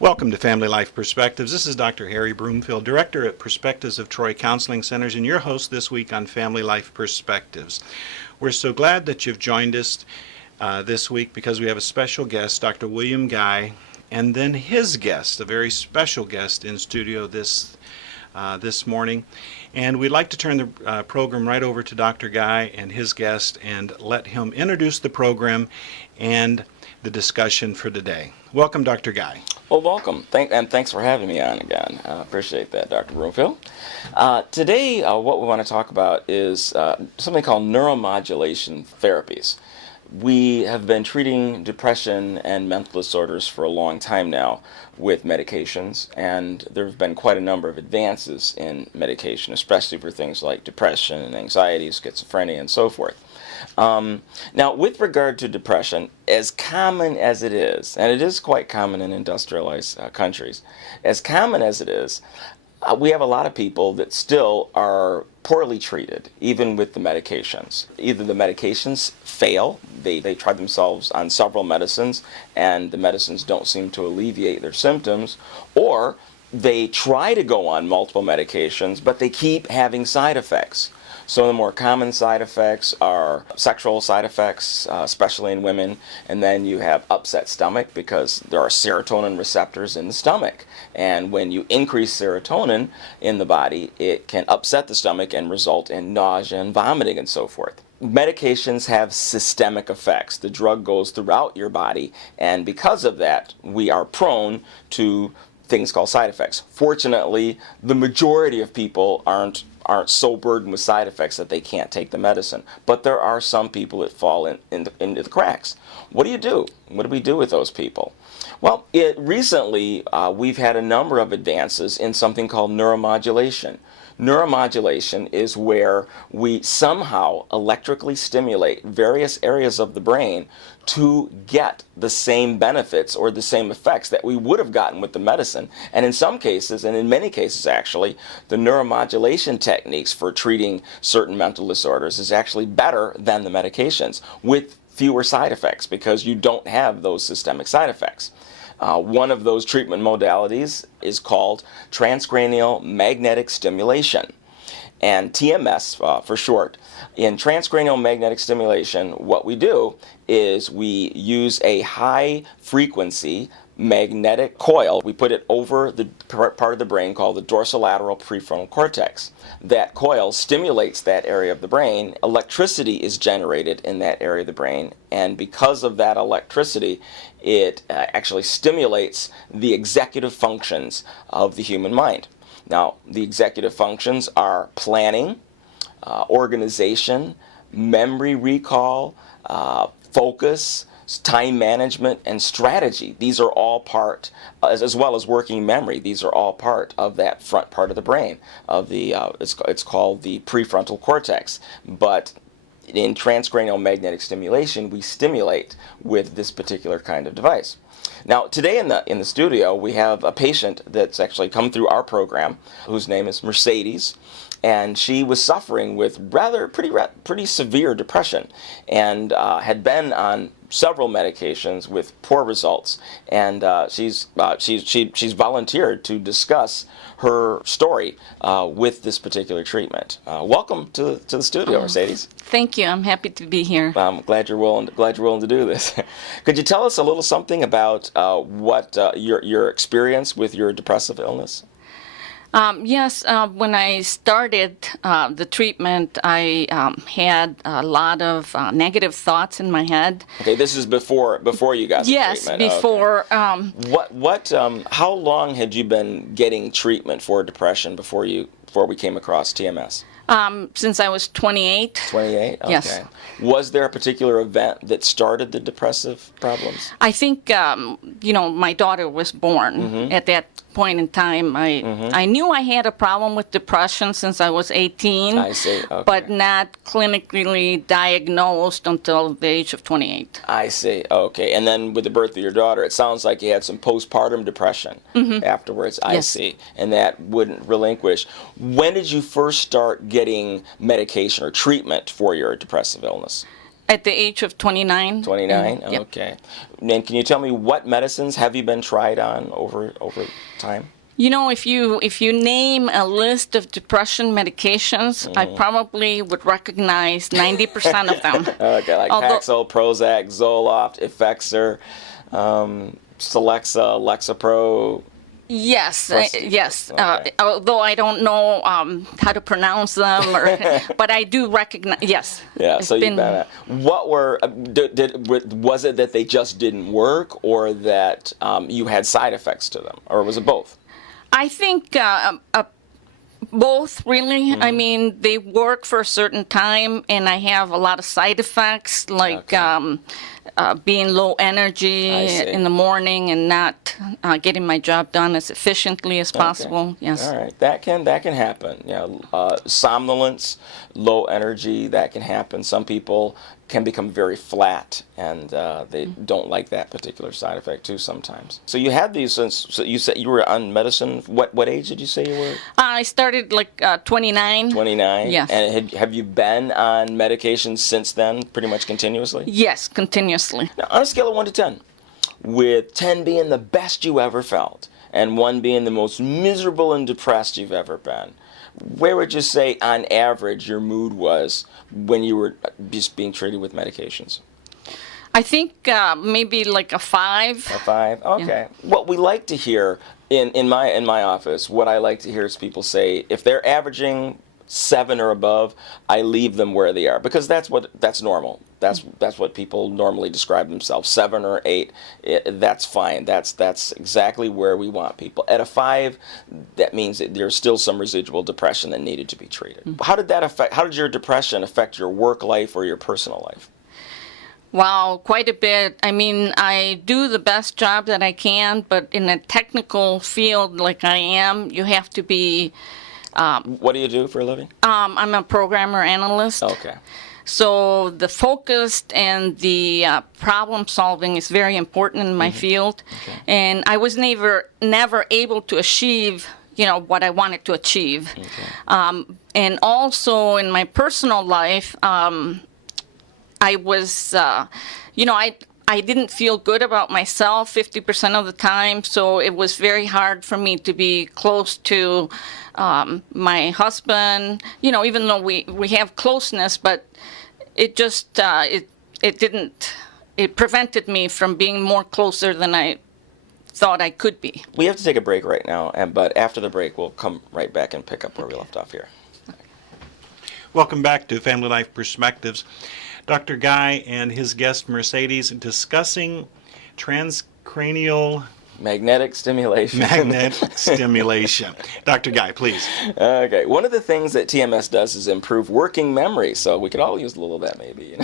Welcome to Family Life Perspectives. This is Dr. Harry Broomfield, Director at Perspectives of Troy Counseling Centers, and your host this week on Family Life Perspectives. We're so glad that you've joined us this week because we have a special guest, Dr. William Guy, and then his guest, a very special guest in studio this morning. And we'd like to turn the program right over to Dr. Guy and his guest and let him introduce the program and the discussion for today. Welcome, Dr. Guy. Well, welcome, and thanks for having me on again. Appreciate that, Dr. Broomfield. Today, what we want to talk about is something called neuromodulation therapies. We have been treating depression and mental disorders for a long time now with medications, and there have been quite a number of advances in medication, especially for things like depression and anxiety, schizophrenia, and so forth. Now, with regard to depression, as common as it is, and it is quite common in industrialized countries, as common as it is, we have a lot of people that still are poorly treated, even with the medications. Either the medications fail, they try themselves on several medicines, and the medicines don't seem to alleviate their symptoms, or they try to go on multiple medications, but they keep having side effects. So the more common side effects are sexual side effects, especially in women, and then you have upset stomach because there are serotonin receptors in the stomach. And when you increase serotonin in the body, it can upset the stomach and result in nausea and vomiting and so forth. Medications have systemic effects. The drug goes throughout your body, and because of that, we are prone to things called side effects. Fortunately, the majority of people aren't so burdened with side effects that they can't take the medicine. But there are some people that fall into the cracks. What do you do? What do we do with those people? Well, recently we've had a number of advances in something called neuromodulation. Neuromodulation is where we somehow electrically stimulate various areas of the brain to get the same benefits or the same effects that we would have gotten with the medicine. And in some cases, and in many cases actually, the neuromodulation techniques for treating certain mental disorders is actually better than the medications with fewer side effects because you don't have those systemic side effects. One of those treatment modalities is called transcranial magnetic stimulation, and TMS for short. In transcranial magnetic stimulation, what we do is we use a high frequency magnetic coil. We put it over the part of the brain called the dorsolateral prefrontal cortex. That coil stimulates that area of the brain. Electricity is generated in that area of the brain, and because of that electricity, it actually stimulates the executive functions of the human mind. Now, the executive functions are planning, organization, memory recall, focus, time management, and strategy. These are all part, as well as working memory, these are all part of that front part of the brain, of the it's called the prefrontal cortex. But in transcranial magnetic stimulation, we stimulate with this particular kind of device. Now, today in the studio, we have a patient that's actually come through our program, whose name is Mercedes, and she was suffering with pretty severe depression, and had been on several medications with poor results. And she's volunteered to discuss her story with this particular treatment. Welcome to the studio, Mercedes. Thank you. I'm happy to be here. I'm glad you're willing to do this. Could you tell us a little something about what your experience with your depressive illness? Yes, when I started the treatment, I had a lot of negative thoughts in my head. Okay, this is before you got the yes, treatment. Yes, before. Okay. How long had you been getting treatment for depression before we came across TMS? Since I was 28. 28? Okay. Yes. Was there a particular event that started the depressive problems? I think, my daughter was born at that point in time. I knew I had a problem with depression since I was 18. I see. Okay. But not clinically diagnosed until the age of 28. I see. Okay. And then with the birth of your daughter, it sounds like you had some postpartum depression afterwards. I Yes. see. And that wouldn't relinquish. When did you first start getting medication or treatment for your depressive illness? At the age of 29. 29? Yep. Okay. And can you tell me what medicines have you been tried on over time? You know, if you name a list of depression medications, I probably would recognize 90% of them. Okay, like Paxil, Prozac, Zoloft, Effexor, Celexa, Lexapro. Yes, yes. Okay. Although I don't know how to pronounce them, but I do recognize. Yes. Yeah. It's So been- you've been. What were? Was it that they just didn't work, or that you had side effects to them, or was it both? I think both, really. I mean, they work for a certain time, and I have a lot of side effects, like being low energy I see. in the morning and not getting my job done as efficiently as possible. Okay. Yes. All right. That can happen. Yeah. Somnolence, low energy. That can happen. Some people can become very flat, and they don't like that particular side effect too sometimes. So you had these since. So you said you were on medicine. What age did you say you were? I started like 29. 29. Yes. And have you been on medication since then, pretty much continuously? Yes, continuously. Now, on a scale of 1 to 10, with 10 being the best you ever felt, and 1 being the most miserable and depressed you've ever been, where would you say, on average, your mood was when you were just being treated with medications? I think maybe like a 5. A 5? Okay. What we like to hear in my office, what I like to hear is people say, if they're averaging 7 or above, I leave them where they are, because that's normal. That's what people normally describe themselves. 7 or 8, that's fine. That's exactly where we want people. At a 5, that means that there's still some residual depression that needed to be treated. How did your depression affect your work life or your personal life? Wow, quite a bit. I mean, I do the best job that I can, but in a technical field like I am, you have to be. What do you do for a living? I'm a programmer analyst. Okay. So the focus and the problem solving is very important in my field, and I was never able to achieve, what I wanted to achieve. Okay. And also in my personal life, I was, I didn't feel good about myself 50% of the time, so it was very hard for me to be close to my husband. Even though we have closeness, but it just it prevented me from being more closer than I thought I could be. We have to take a break right now, but after the break, we'll come right back and pick up where we left off here. Welcome back to Family Life Perspectives. Dr. Guy and his guest Mercedes discussing transcranial Magnetic stimulation. magnetic stimulation. Dr. Guy, please. Okay. One of the things that TMS does is improve working memory, so we could all use a little of that maybe.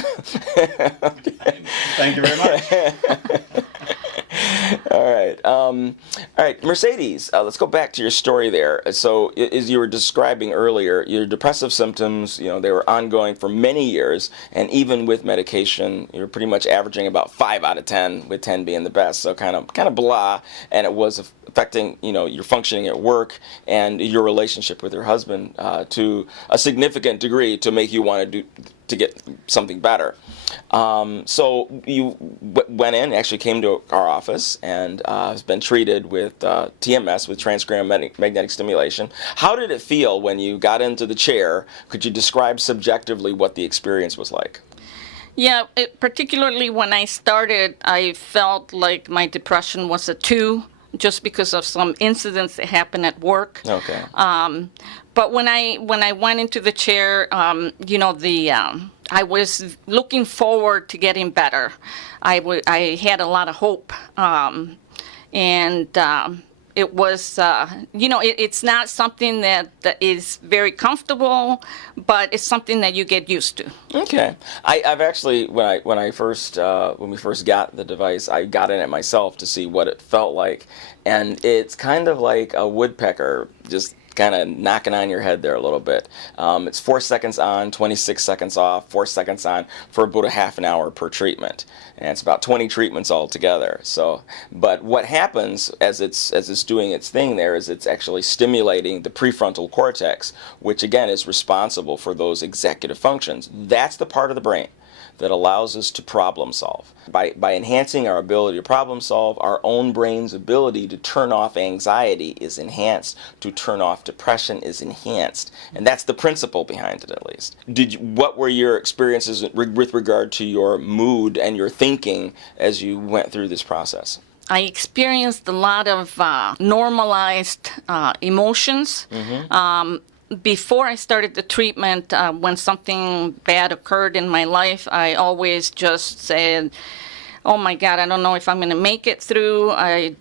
Thank you very much. All right, Mercedes, let's go back to your story there. So, as you were describing earlier, your depressive symptoms, they were ongoing for many years, and even with medication, you're pretty much averaging about 5 out of 10, with 10 being the best. So, kind of blah, and it was affecting, your functioning at work and your relationship with your husband to a significant degree to make you want to get something better. So you went in, actually came to our office, and has been treated with TMS, with transcranial magnetic stimulation. How did it feel when you got into the chair? Could you describe subjectively what the experience was like? Yeah, particularly when I started, I felt like my depression was a 2, just because of some incidents that happened at work. Okay. But when I went into the chair, I was looking forward to getting better. I had a lot of hope, and it was, it's not something that is very comfortable, but it's something that you get used to. Okay. I've actually, when we first got the device, I got in it myself to see what it felt like, and it's kind of like a woodpecker just kind of knocking on your head there a little bit. It's 4 seconds on, 26 seconds off, 4 seconds on for about a half an hour per treatment, and it's about 20 treatments altogether. So, but what happens as it's doing its thing there is it's actually stimulating the prefrontal cortex, which again is responsible for those executive functions. That's the part of the brain that allows us to problem solve. By enhancing our ability to problem solve, our own brain's ability to turn off anxiety is enhanced, to turn off depression is enhanced. And that's the principle behind it, at least. What were your experiences with regard to your mood and your thinking as you went through this process? I experienced a lot of normalized emotions. Before I started the treatment, when something bad occurred in my life, I always just said, "Oh my God, I don't know if I'm going to make it through.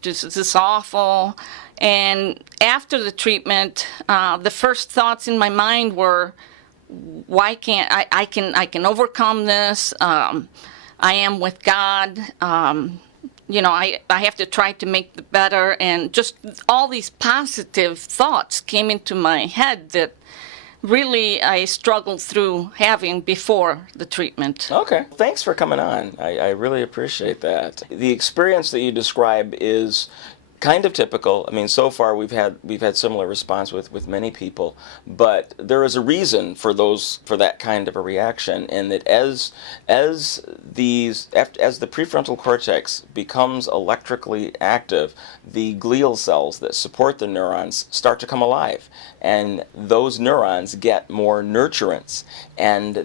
This is awful." And after the treatment, the first thoughts in my mind were, "Why can't I can overcome this? I am with God." I have to try to make it better, and just all these positive thoughts came into my head that really I struggled through having before the treatment. Okay. Thanks for coming on. I really appreciate that. The experience that you describe is kind of typical. I mean, so far we've had similar response with many people, but there is a reason for that kind of a reaction, and that as the prefrontal cortex becomes electrically active, the glial cells that support the neurons start to come alive, and those neurons get more nurturance, and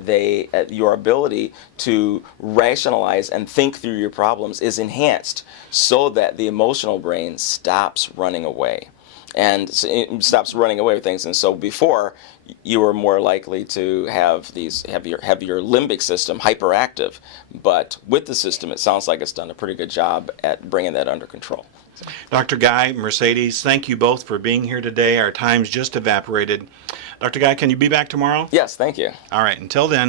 your ability to rationalize and think through your problems is enhanced, so that the emotional brain stops running away. And it stops running away with things. And so before, you were more likely to have your limbic system hyperactive. But with the system, it sounds like it's done a pretty good job at bringing that under control. Dr. Guy, Mercedes, thank you both for being here today. Our time's just evaporated. Dr. Guy, can you be back tomorrow? Yes, thank you. All right, until then.